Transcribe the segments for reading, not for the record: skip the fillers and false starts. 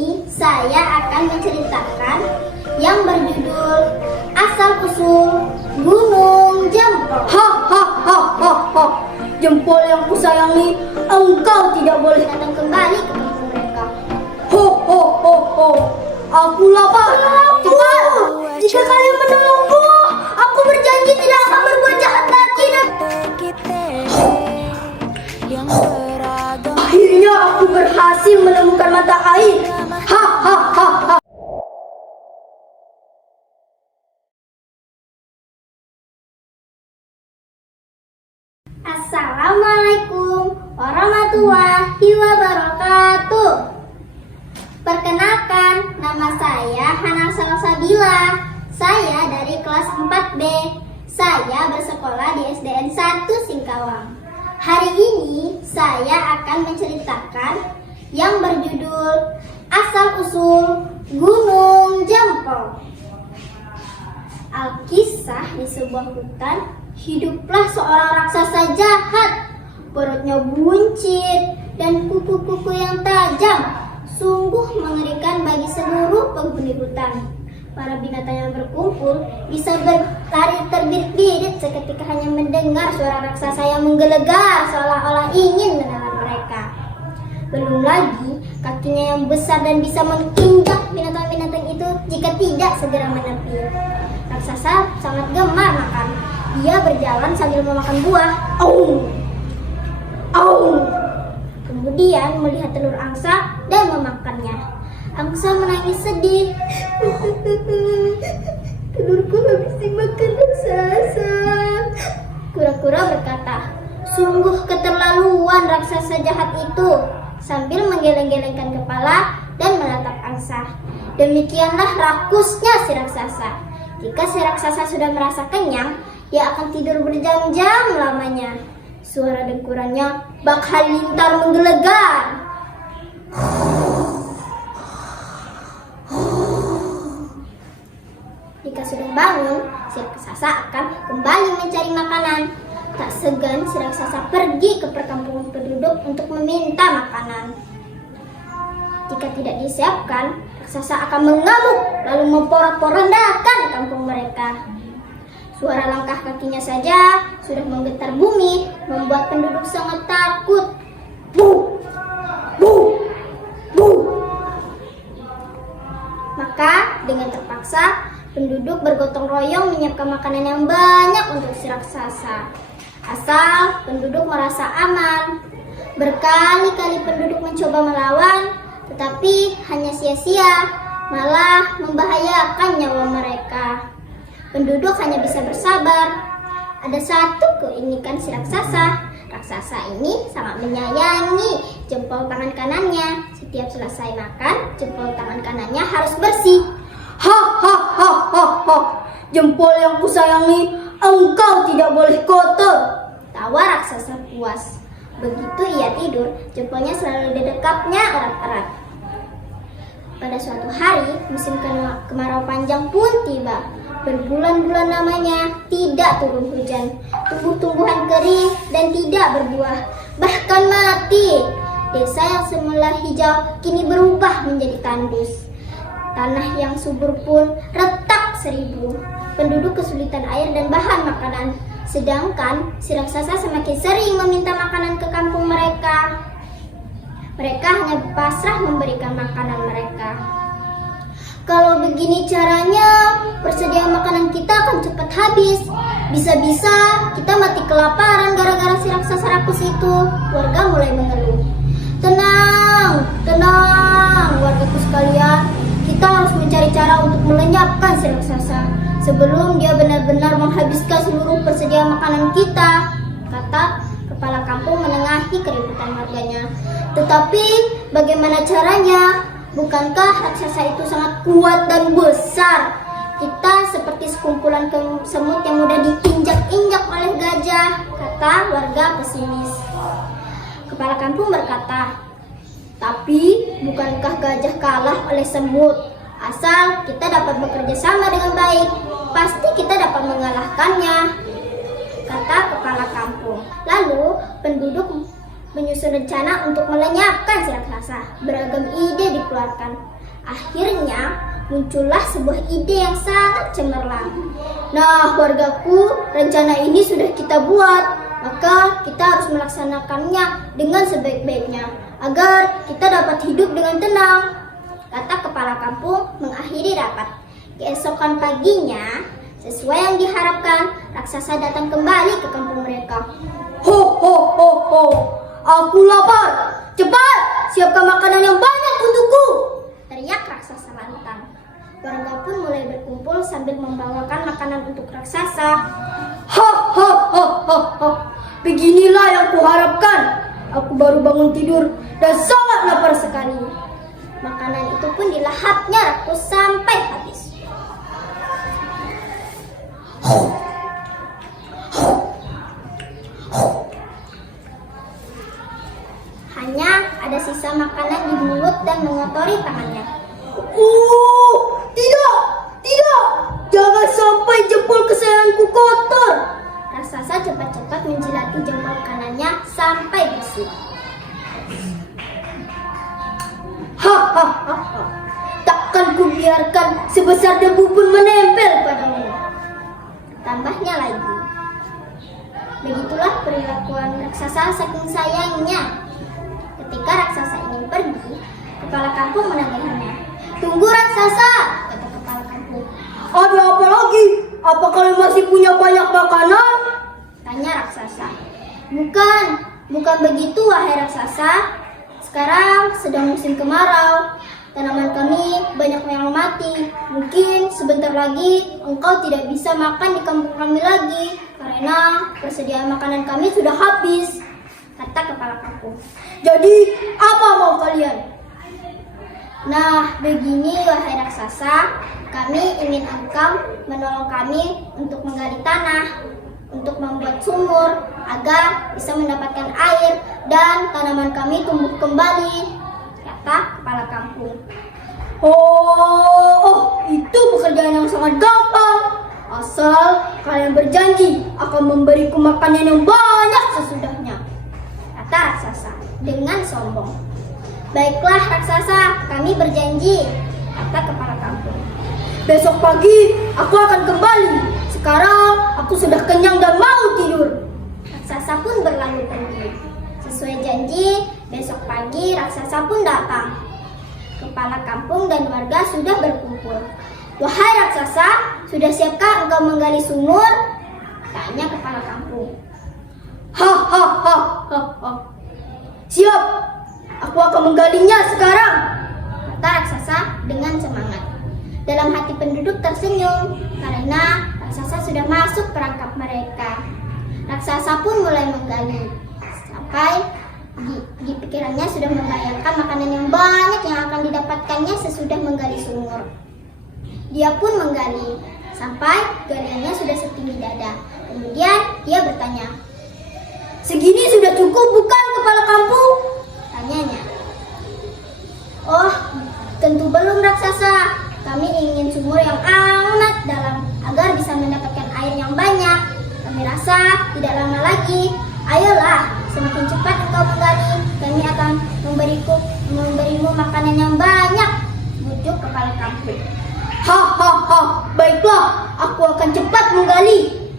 ini saya akan menceritakan yang berjudul Asal-usul Gunung Jempol. Jempol yang kusayangi, engkau tidak boleh Datang kembali ke kampung mereka. Aku lapar. Cepat, jika kalian menolongku, aku berjanji tidak akan berbuat jahat lagi. Akhirnya aku berhasil menemukan mata air. Assalamualaikum warahmatullahi wabarakatuh. Perkenalkan, nama saya Hana Salsabila. Saya dari kelas 4B. Saya bersekolah di SDN 1 Singkawang. Hari ini saya akan menceritakan yang berjudul Asal-usul Gunung Jempol. Alkisah, di sebuah hutan hiduplah seorang raksasa jahat. Perutnya buncit dan kuku-kuku yang tajam. Sungguh mengerikan bagi seluruh penghuni hutan. Para binatang yang berkumpul bisa berlari terbirit-birit seketika hanya mendengar suara raksasa yang menggelegar seolah-olah ingin menelan mereka. Belum lagi kakinya yang besar dan bisa menginjak binatang-binatang itu jika tidak segera menepi. Raksasa sangat gemar makan. Dia berjalan sambil memakan buah. Kemudian melihat telur angsa dan memakannya. Angsa menangis sedih. Telurku habis dimakan raksasa. Kura-kura berkata, sungguh keterlaluan raksasa jahat itu, sambil menggeleng-gelengkan kepala dan menatap angsa. Demikianlah rakusnya si raksasa. Jika si raksasa sudah merasa kenyang, dia akan tidur berjam-jam lamanya. Suara dengkurannya bak halilintar menggelegar. Jika sudah bangun, si raksasa akan kembali mencari makanan. Tak segan si raksasa pergi ke perkampungan penduduk untuk meminta makanan. Jika tidak disiapkan, raksasa akan mengamuk lalu memporak-porandakan kampung mereka. Suara langkah kakinya saja sudah menggetar bumi, membuat penduduk sangat takut. Maka dengan terpaksa, penduduk bergotong royong menyiapkan makanan yang banyak untuk si raksasa. Asal penduduk merasa aman. Berkali-kali penduduk mencoba melawan, tetapi hanya sia-sia, malah membahayakan nyawa mereka. Penduduk hanya bisa bersabar. Ada satu keunikan si raksasa. Raksasa ini sangat menyayangi jempol tangan kanannya. Setiap selesai makan, jempol tangan kanannya harus bersih. Jempol yang kusayangi, engkau tidak boleh kotor. Tawa raksasa puas. Begitu ia tidur, jempolnya selalu didekapnya erat-erat. Pada suatu hari, musim kemarau panjang pun tiba. Berbulan-bulan lamanya tidak turun hujan. Tumbuh-tumbuhan kering dan tidak berbuah, bahkan mati. Desa yang semula hijau kini berubah menjadi tandus. Tanah yang subur pun retak seribu. Penduduk kesulitan air dan bahan makanan. Sedangkan si raksasa semakin sering meminta makanan ke kampung mereka. Mereka hanya pasrah memberikan makanan mereka. Kalau begini caranya, persediaan makanan kita akan cepat habis. Bisa-bisa kita mati kelaparan gara-gara si raksasa rakus itu. Warga mulai mengeluh. Tenang, wargaku sekalian. Kita harus mencari cara untuk melenyapkan si raksasa sebelum dia benar-benar menghabiskan seluruh persediaan makanan kita, kata kepala kampung menengahi keributan warganya. Tetapi bagaimana caranya? Bukankah raksasa itu sangat kuat dan besar? Kita seperti sekumpulan semut yang mudah diinjak-injak oleh gajah, kata warga pesimis. Kepala kampung berkata, tapi bukankah gajah kalah oleh semut? Asal kita dapat bekerja sama dengan baik, pasti kita dapat mengalahkannya, kata kepala kampung. Lalu penduduk menyusun rencana untuk melenyapkan si raksasa. Beragam ide dikeluarkan. Akhirnya muncullah sebuah ide yang sangat cemerlang. Nah, wargaku, rencana ini sudah kita buat. Maka kita harus melaksanakannya dengan sebaik-baiknya agar kita dapat hidup dengan tenang, kata kepala kampung mengakhiri rapat. Keesokan paginya, sesuai yang diharapkan, raksasa datang kembali ke kampung mereka. Ho ho ho ho, aku lapar. Cepat, siapkan makanan yang banyak untukku. Teriak raksasa lantang. Warga pun mulai berkumpul sambil membawakan makanan untuk raksasa. Ha ha ha ha ha. Beginilah yang kuharapkan. Aku baru bangun tidur dan sangat lapar sekali. Makanan itu pun dilahapnya rakus sampai habis. Hanya ada sisa makanan di mulut dan mengotori tangannya. Tidak, tidak. Jangan sampai jempol kesayanganku kotor. Raksasa cepat-cepat menjilati jempol kanannya sampai bersih. Hahaha. Takkan kubiarkan sebesar debu pun menempel padamu. Tambahnya lagi. Begitulah perilakuan raksasa saking sayangnya. Ketika raksasa ingin pergi, kepala kampung menagihnya. Tunggu raksasa, kata kepala kampung. Ada apa lagi? Apa kalian masih punya banyak makanan? Tanya raksasa. Bukan begitu wahai raksasa. Sekarang sedang musim kemarau. Tanaman kami banyak yang mati. Mungkin sebentar lagi engkau tidak bisa makan di kampung kami lagi karena persediaan makanan kami sudah habis, kata kepala kampung. Jadi apa mau kalian? Nah, begini wahai raksasa, kami ingin engkau menolong kami untuk menggali tanah, untuk membuat sumur agar bisa mendapatkan air dan tanaman kami tumbuh kembali, kata kepala kampung. Oh, itu pekerjaan yang sangat gampang. Asal kalian berjanji akan memberiku makanan yang banyak sesudahnya, kata raksasa dengan sombong. Baiklah raksasa, kami berjanji, kata kepala kampung. Besok pagi aku akan kembali. Sekarang aku sudah kenyang dan mau tidur. Raksasa pun berlalu pergi. Sesuai janji, besok pagi raksasa pun datang. Kepala kampung dan warga sudah berkumpul. Wahai raksasa, sudah siapkah engkau menggali sumur? Tanya kepala kampung. Hahaha. Siap. Aku akan menggalinya sekarang, kata raksasa dengan semangat. Dalam hati penduduk tersenyum karena raksasa sudah masuk perangkap mereka. Raksasa pun mulai menggali sampai di pikirannya sudah membayangkan makanan yang banyak yang akan didapatkannya sesudah menggali sumur. Dia pun menggali sampai galiannya sudah setinggi dada. Kemudian dia bertanya, segini sudah cukup bukan kepala kampung? Tanyanya. Oh, tentu belum raksasa. Kami ingin sumur yang amat dalam agar bisa mendapatkan air yang banyak. Kami rasa tidak lama lagi. Ayolah, semakin cepat engkau menggali, kami akan memberimu makanan yang banyak, bujuk kepala kampung. Hahaha, baiklah, aku akan cepat menggali.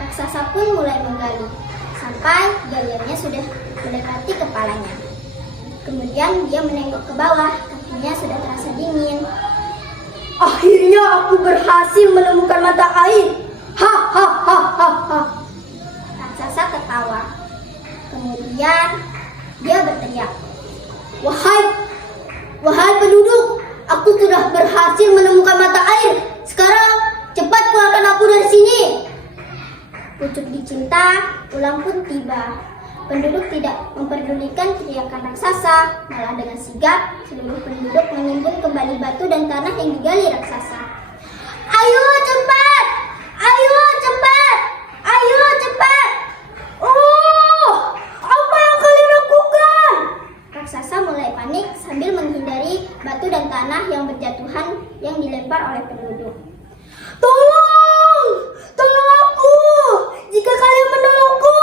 Raksasa pun mulai menggali sampai galiannya sudah mendekati kepalanya. Kemudian dia menengok ke bawah, kakinya sudah terasa dingin. Akhirnya aku berhasil menemukan mata air. Hahaha. Raksasa tertawa. Kemudian dia berteriak. Wahai penduduk, aku sudah berhasil menemukan mata air. Sekarang cepat keluarkan aku dari sini. Pucuk dicinta, pulang pun tiba. Penduduk tidak memperdulikan teriakan raksasa, malah dengan sigap seluruh penduduk menimbun kembali batu dan tanah yang digali raksasa. Ayo cepat! Ayo cepat! Ayo cepat! Apa yang kalian lakukan? Raksasa mulai panik sambil menghindari batu dan tanah yang berjatuhan yang dilempar oleh penduduk. Tolong aku. Jika kalian menolongku,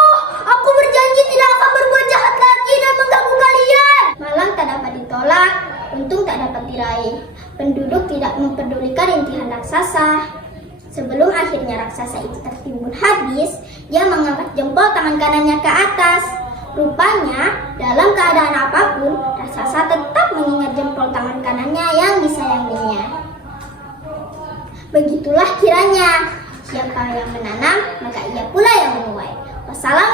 aku berjanji tidak akan berbuat jahat lagi tidak mempedulikan rintihan raksasa. Sebelum akhirnya raksasa itu tertimbun habis, dia mengangkat jempol tangan kanannya ke atas. Rupanya, dalam keadaan apapun, raksasa tetap mengingat jempol tangan kanannya yang disayanginya. Begitulah kiranya, siapa yang menanam, maka ia pula yang menuai. Wassalamualaikum.